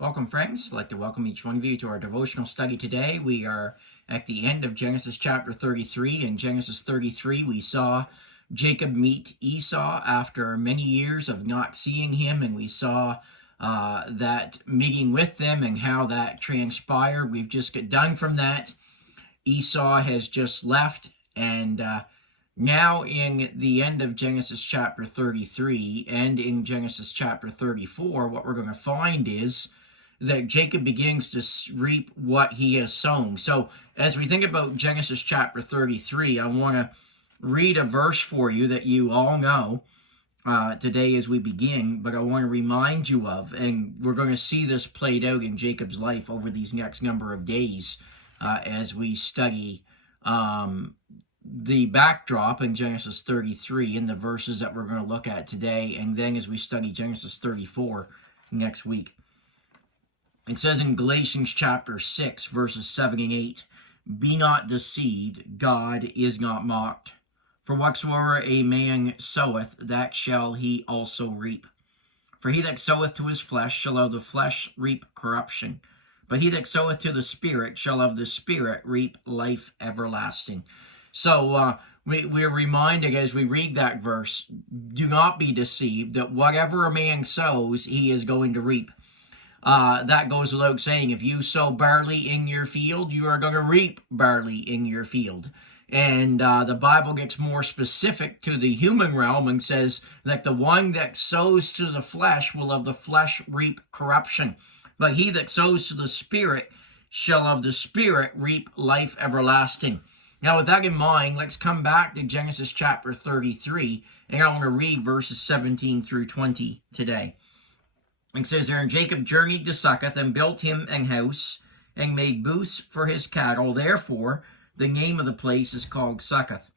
Welcome, friends. I'd like to welcome each one of you to our devotional study today. We are at the end of Genesis chapter 33. In Genesis 33, we saw Jacob meet Esau after many years of not seeing him, and we saw that meeting with them and how that transpired. We've just got done from that. Esau has just left, and now in the end of Genesis chapter 33 and in Genesis chapter 34, what we're going to find is that Jacob begins to reap what he has sown. So as we think about Genesis chapter 33, I want to read a verse for you that you all know today as we begin, but I want to remind you of, and we're going to see this played out in Jacob's life over these next number of days as we study the backdrop in Genesis 33 and the verses that we're going to look at today, and then as we study Genesis 34 next week. It says in Galatians chapter 6, verses 7 and 8, "Be not deceived, God is not mocked. For whatsoever a man soweth, that shall he also reap. For he that soweth to his flesh shall of the flesh reap corruption. But he that soweth to the Spirit shall of the Spirit reap life everlasting." So we're reminded as we read that verse, do not be deceived that whatever a man sows, he is going to reap. That goes without saying. If you sow barley in your field, you are going to reap barley in your field. And the Bible gets more specific to the human realm and says that the one that sows to the flesh will of the flesh reap corruption. But he that sows to the Spirit shall of the Spirit reap life everlasting. Now, with that in mind, let's come back to Genesis chapter 33, and I want to read verses 17 through 20 today. It says there, "And Jacob journeyed to Succoth, and built him an house, and made booths for his cattle. Therefore the name of the place is called Succoth.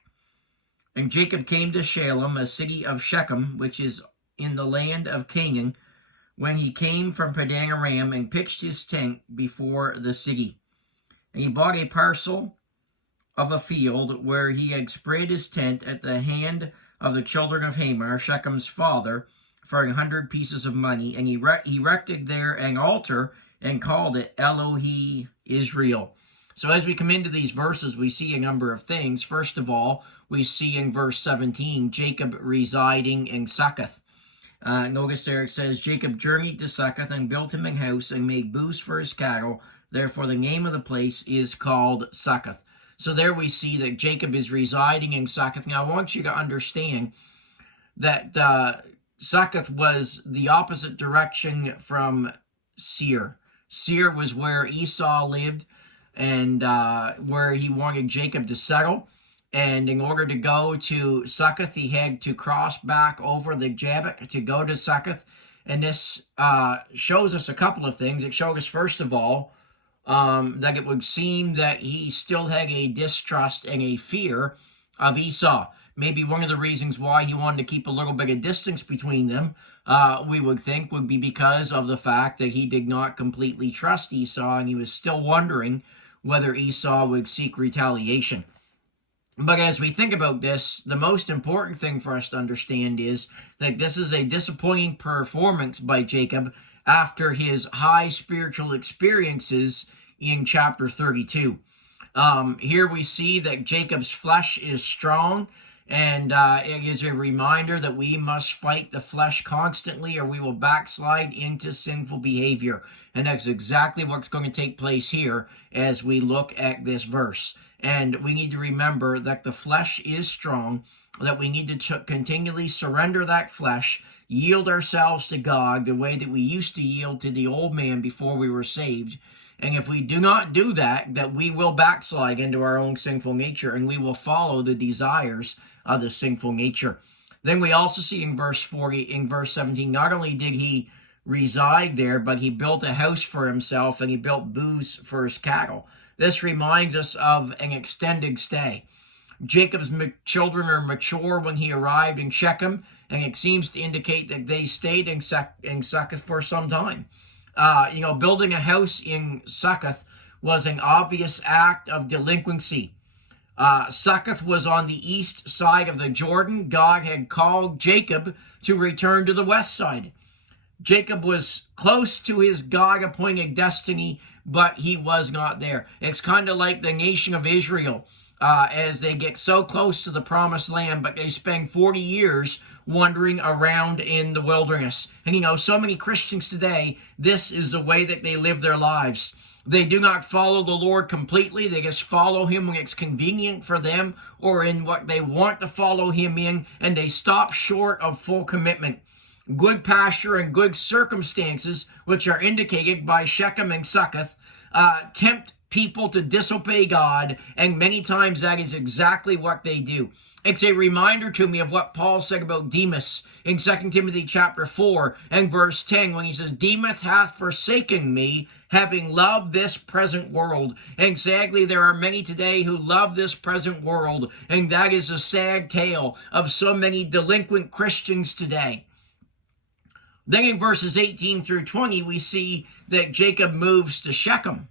And Jacob came to Shalem, a city of Shechem, which is in the land of Canaan, when he came from Padan Aram, and pitched his tent before the city. And he bought a parcel of a field where he had spread his tent at the hand of the children of Hamor, Shechem's father, for 100 pieces of money. And he erected there an altar and called it Elohe Israel." So as we come into these verses, we see a number of things. First of all, we see in verse 17, Jacob residing in Succoth. Notice there it says, "Jacob journeyed to Succoth and built him a house and made booths for his cattle. Therefore the name of the place is called Succoth." So there we see that Jacob is residing in Succoth. Now I want you to understand that Succoth was the opposite direction from Seir. Seir was where Esau lived and where he wanted Jacob to settle. And in order to go to Succoth, he had to cross back over the Jabbok to go to Succoth. And this shows us a couple of things. It shows us, first of all, that it would seem that he still had a distrust and a fear of Esau. Maybe one of the reasons why he wanted to keep a little bit of distance between them, we would think, would be because of the fact that he did not completely trust Esau, and he was still wondering whether Esau would seek retaliation. But as we think about this, the most important thing for us to understand is that this is a disappointing performance by Jacob after his high spiritual experiences in chapter 32. Here we see that Jacob's flesh is strong, and it is a reminder that we must fight the flesh constantly or we will backslide into sinful behavior. And that's exactly what's going to take place here as we look at this verse. And we need to remember that the flesh is strong, that we need to continually surrender that flesh, yield ourselves to God the way that we used to yield to the old man before we were saved. And if we do not do that, that we will backslide into our own sinful nature and we will follow the desires of the sinful nature. Then we also see in verse 17, not only did he reside there, but he built a house for himself and he built booths for his cattle. This reminds us of an extended stay. Jacob's children are mature when he arrived in Shechem, and it seems to indicate that they stayed in Succoth for some time. Building a house in Succoth was an obvious act of delinquency. Succoth was on the east side of the Jordan. God had called Jacob to return to the west side. Jacob was close to his God-appointed destiny, but he was not there. It's kind of like the nation of Israel, as they get so close to the promised land, but they spend 40 years wandering around in the wilderness. And so many Christians today, this is the way that they live their lives. They do not follow the Lord completely. They just follow him when it's convenient for them or in what they want to follow him in, and they stop short of full commitment. Good pasture and good circumstances, which are indicated by Shechem and Succoth, tempt people to disobey God, and many times that is exactly what they do. It's a reminder to me of what Paul said about Demas in 2 Timothy chapter 4 and verse 10, when he says, Demas hath forsaken me, having loved this present world. And sadly, there are many today who love this present world, and that is a sad tale of so many delinquent Christians today. Then in verses 18 through 20, we see that Jacob moves to Shechem.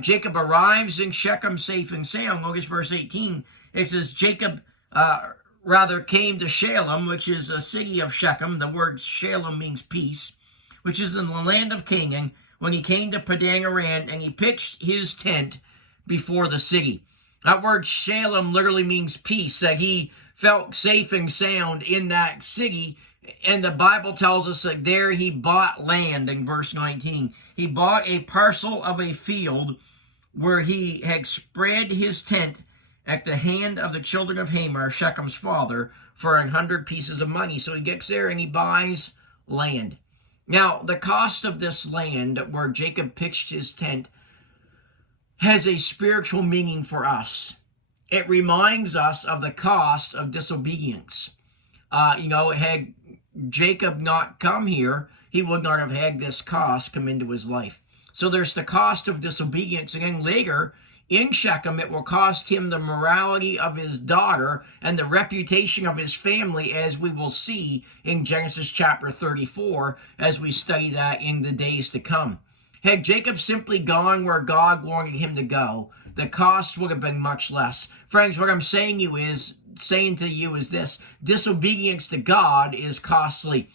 Jacob arrives in Shechem safe and sound. Notice verse 18. It says, Jacob came to Shalem, which is a city of Shechem. The word Shalem means peace, which is in the land of Canaan, when he came to Padan Aram, and he pitched his tent before the city. That word Shalem literally means peace, that he felt safe and sound in that city. And the Bible tells us that there he bought land in verse 19. He bought a parcel of a field where he had spread his tent at the hand of the children of Hamor, Shechem's father, for 100 pieces of money. So he gets there and he buys land. Now, the cost of this land where Jacob pitched his tent has a spiritual meaning for us. It reminds us of the cost of disobedience. Had Jacob not come here, he would not have had this cost come into his life. So there's the cost of disobedience. And then later, in Shechem, it will cost him the morality of his daughter and the reputation of his family, as we will see in Genesis chapter 34, as we study that in the days to come. Had Jacob simply gone where God wanted him to go, the cost would have been much less. Friends, what I'm saying to you is this: disobedience to God is costly.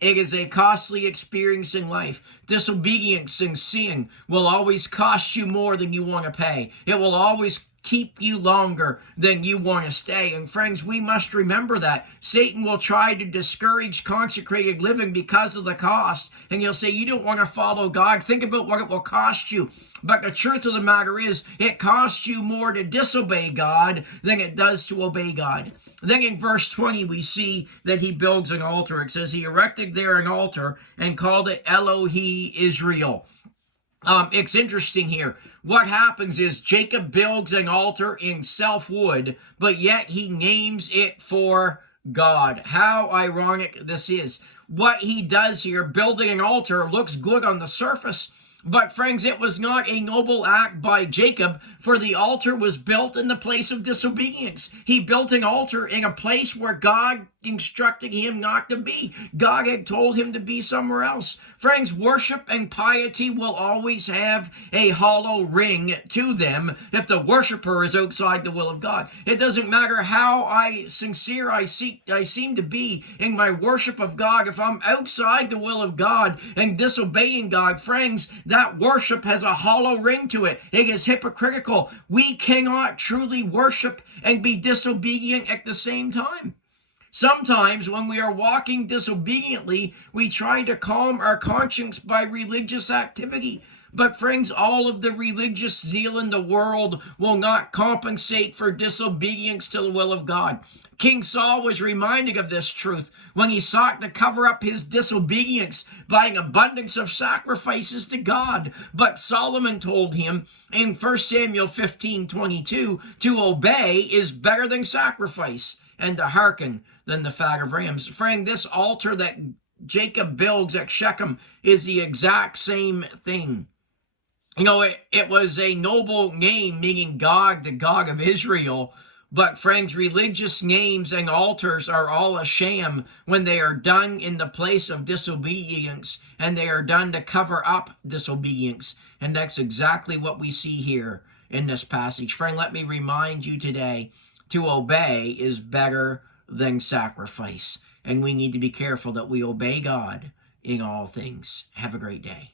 It is a costly experience in life. Disobedience and sin will always cost you more than you want to pay. It will always keep you longer than you want to stay. And friends, we must remember that. Satan will try to discourage consecrated living because of the cost. And he'll say, you don't want to follow God. Think about what it will cost you. But the truth of the matter is, it costs you more to disobey God than it does to obey God. Then in verse 20, we see that he builds an altar. It says he erected there an altar and called it Elohe Israel. It's interesting here. What happens is Jacob builds an altar in self-wood, but yet he names it for God. How ironic this is. What he does here, building an altar, looks good on the surface. But friends, it was not a noble act by Jacob, for the altar was built in the place of disobedience. He built an altar in a place where God instructed him not to be. God had told him to be somewhere else. Friends, worship and piety will always have a hollow ring to them if the worshiper is outside the will of God. It doesn't matter how sincere I seem to be in my worship of God. If I'm outside the will of God and disobeying God, friends, that worship has a hollow ring to it. It is hypocritical. We cannot truly worship and be disobedient at the same time. Sometimes when we are walking disobediently, we try to calm our conscience by religious activity. But friends, all of the religious zeal in the world will not compensate for disobedience to the will of God. King Saul was reminded of this truth when he sought to cover up his disobedience by an abundance of sacrifices to God. But Solomon told him in 1 Samuel 15:22, to obey is better than sacrifice, and to hearken than the fat of rams. Friend, this altar that Jacob builds at Shechem is the exact same thing. It was a noble name, meaning God, the God of Israel. But friends, religious names and altars are all a sham when they are done in the place of disobedience, and they are done to cover up disobedience. And that's exactly what we see here in this passage. Friend, let me remind you today, to obey is better than sacrifice. And we need to be careful that we obey God in all things. Have a great day.